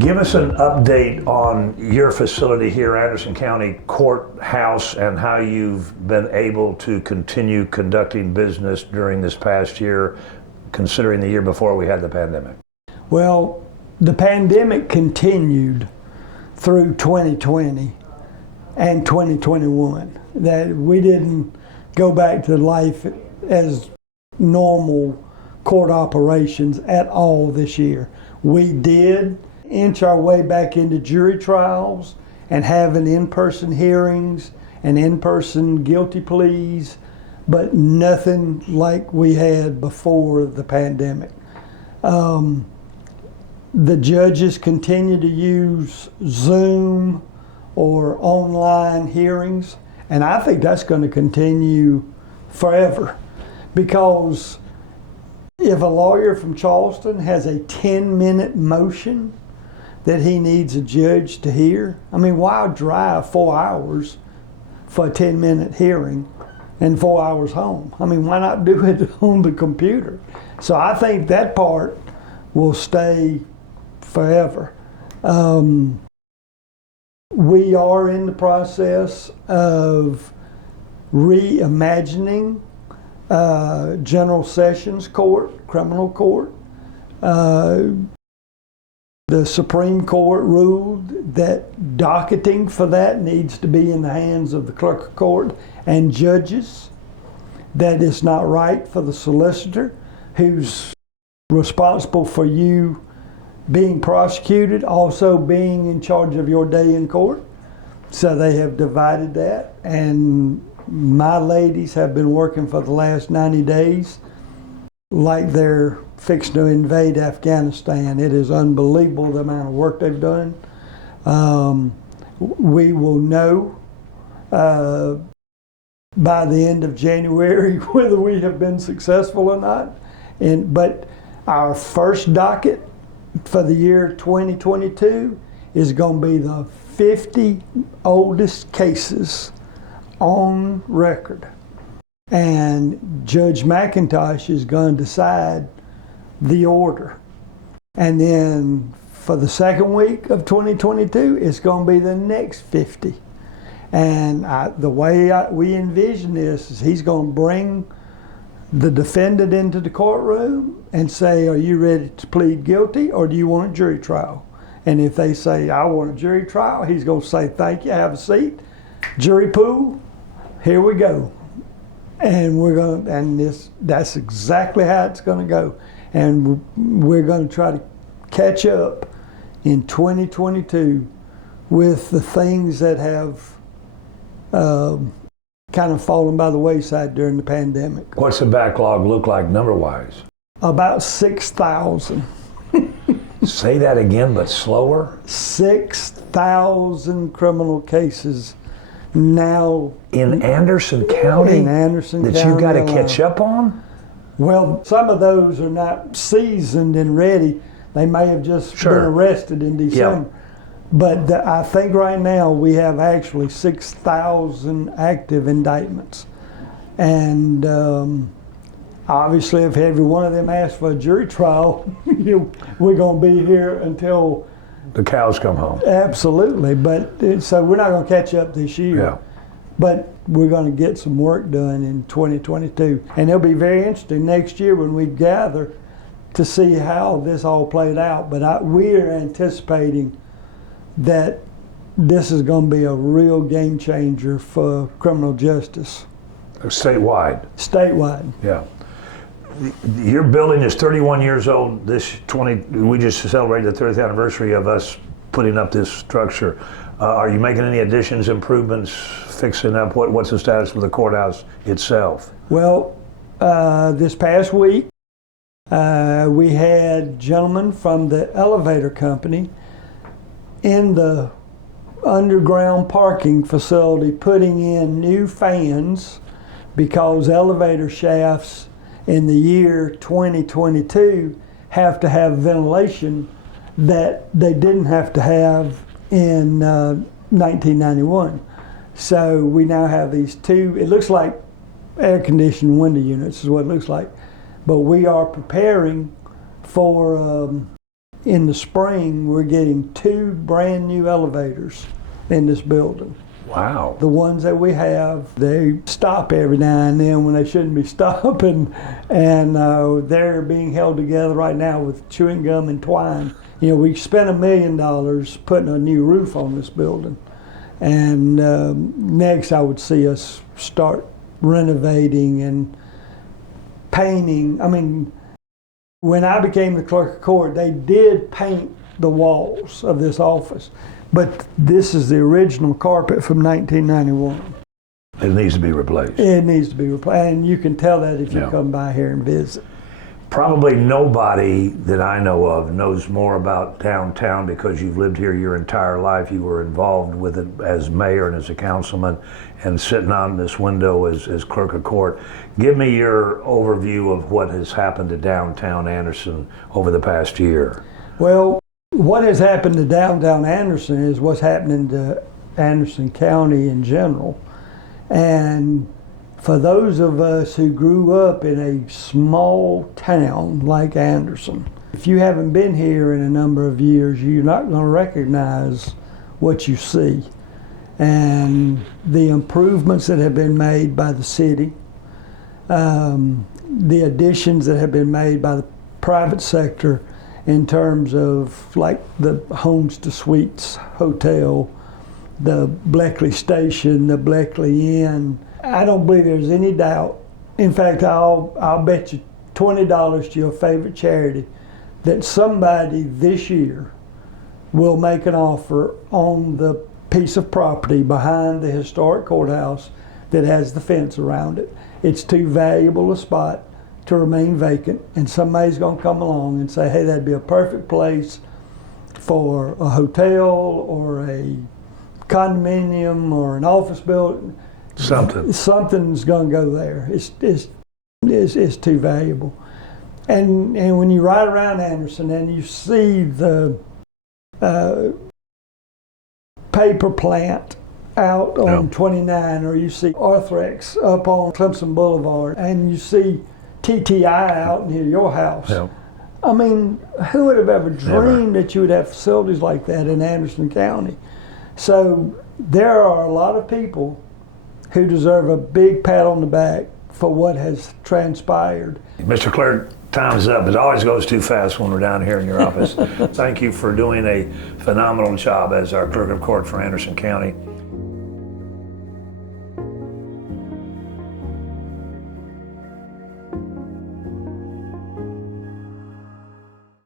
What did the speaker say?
Give us an update on your facility here, Anderson County Courthouse, and how you've been able to continue conducting business during this past year, considering the year before we had the pandemic. Well, the pandemic continued through 2020 and 2021. That we didn't go back to life as normal court operations at all this year. We did inch our way back into jury trials and having in-person hearings and in-person guilty pleas, but nothing like we had before the pandemic. The judges continue to use Zoom or online hearings, and I think that's going to continue forever, because if a lawyer from Charleston has a 10-minute motion that he needs a judge to hear, I mean, why drive 4 hours for a 10-minute hearing and 4 hours home? I mean, why not do it on the computer? So I think that part will stay forever. We are in the process of reimagining General Sessions Court, criminal court. The Supreme Court ruled that docketing for that needs to be in the hands of the clerk of court and judges. That it's not right for the solicitor, who's responsible for you being prosecuted, also being in charge of your day in court. So they have divided that, and my ladies have been working for the last 90 days like they're fixing to invade Afghanistan. It is unbelievable the amount of work they've done. We will know by the end of January whether we have been successful or not. But our first docket for the year 2022 is going to be the 50 oldest cases on record. And Judge McIntosh is going to decide the order. And then for the second week of 2022, it's going to be the next 50. And the way we envision this is he's going to bring the defendant into the courtroom and say, are you ready to plead guilty, or do you want a jury trial? And if they say, I want a jury trial, he's going to say, thank you, have a seat. Jury pool, here we go. And that's exactly how it's going to go. And we're going to try to catch up in 2022 with the things that have kind of fallen by the wayside during the pandemic. What's the backlog look like number-wise? About 6,000. Say that again, but slower. 6,000 criminal cases now in Anderson County. In Anderson County that you've got to catch up on. Well, some of those are not seasoned and ready. They may have just been arrested in December. Yep. But I think right now we have actually 6,000 active indictments. And obviously if every one of them asks for a jury trial, we're going to be here until the cows come home. Absolutely. But so we're not going to catch up this year. Yeah. But we're going to get some work done in 2022. And it'll be very interesting next year when we gather to see how this all played out. But we're anticipating that this is going to be a real game changer for criminal justice. Statewide? Statewide. Yeah. Your building is 31 years old. We just celebrated the 30th anniversary of us putting up this structure. Are you making any additions, improvements, fixing up? What's the status of the courthouse itself? Well, this past week, we had gentlemen from the elevator company in the underground parking facility putting in new fans, because elevator shafts in the year 2022 have to have ventilation that they didn't have to have in 1991. So we now have these two, it looks like air-conditioned window units is what it looks like. But we are preparing for in the spring, we're getting 2 brand new elevators in this building. Wow. The ones that we have, they stop every now and then when they shouldn't be stopping, and they're being held together right now with chewing gum and twine. You know, we spent $1 million putting a new roof on this building, and next I would see us start renovating and painting. I mean, when I became the clerk of court, they did paint the walls of this office. But this is the original carpet from 1991. It needs to be replaced. It needs to be replaced, and you can tell that if you Yeah. come by here and visit. Probably nobody that I know of knows more about downtown because you've lived here your entire life. You were involved with it as mayor and as a councilman and sitting on this window as clerk of court. Give me your overview of what has happened to downtown Anderson over the past year. Well, what has happened to downtown Anderson is what's happening to Anderson County in general. And for those of us who grew up in a small town like Anderson, if you haven't been here in a number of years, you're not going to recognize what you see. And the improvements that have been made by the city, the additions that have been made by the private sector in terms of like the Homes to Suites Hotel, the Bleckley Station, the Bleckley Inn. I don't believe there's any doubt. In fact, I'll bet you $20 to your favorite charity that somebody this year will make an offer on the piece of property behind the historic courthouse that has the fence around it. It's too valuable a spot to remain vacant, and somebody's going to come along and say, hey, that'd be a perfect place for a hotel or a condominium or an office building. Something's going to go there. It's too valuable. And when you ride around Anderson and you see the paper plant out on 29, or you see Arthrex up on Clemson Boulevard, and you see TTI out near your house. Yeah. I mean, who would have ever dreamed that you would have facilities like that in Anderson County? So there are a lot of people who deserve a big pat on the back for what has transpired. Mr. Clerk, time's up. It always goes too fast when we're down here in your office. Thank you for doing a phenomenal job as our clerk of court for Anderson County.